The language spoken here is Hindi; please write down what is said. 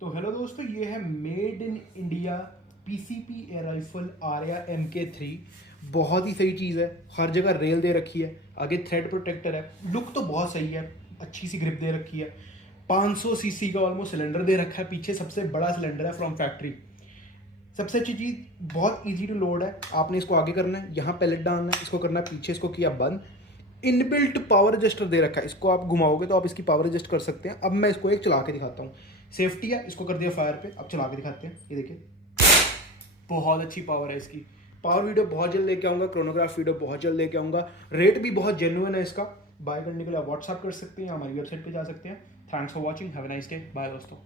तो हेलो दोस्तों, ये है made in India PCP air rifle Arya MK3। बहुत ही सही चीज़ है, हर जगह रेल दे रखी है, आगे थ्रेड प्रोटेक्टर है, लुक तो बहुत सही है, अच्छी सी ग्रिप दे रखी है। 500 सीसी का ऑलमोस्ट सिलेंडर दे रखा है, पीछे सबसे बड़ा सिलेंडर है फ्रॉम फैक्ट्री। सबसे अच्छी चीज़, बहुत इजी टू लोड है। आपने इसको आगे करना है, यहाँ पैलेट डालना है, इसको करना है पीछे, इसको किया बंद। इनबिल्ट पावर एडजस्टर दे रखा है, इसको आप घुमाओगे तो आप इसकी पावर एडजस्ट कर सकते हैं। अब मैं इसको एक चला के दिखाता हूँ। सेफ्टी है, इसको कर दिया फायर पे, अब चला के दिखाते हैं। ये देखिए, बहुत अच्छी पावर है इसकी। पावर वीडियो बहुत जल्द लेके आऊँगा, क्रोनोग्राफ वीडियो बहुत जल्द लेके आऊँगा। रेट भी बहुत जेन्युइन है इसका। बाय करने के लिए आप व्हाट्सअप कर सकते हैं या हमारी वेबसाइट पे जा सकते हैं। Thanks for watching, have a nice day, bye दोस्तों।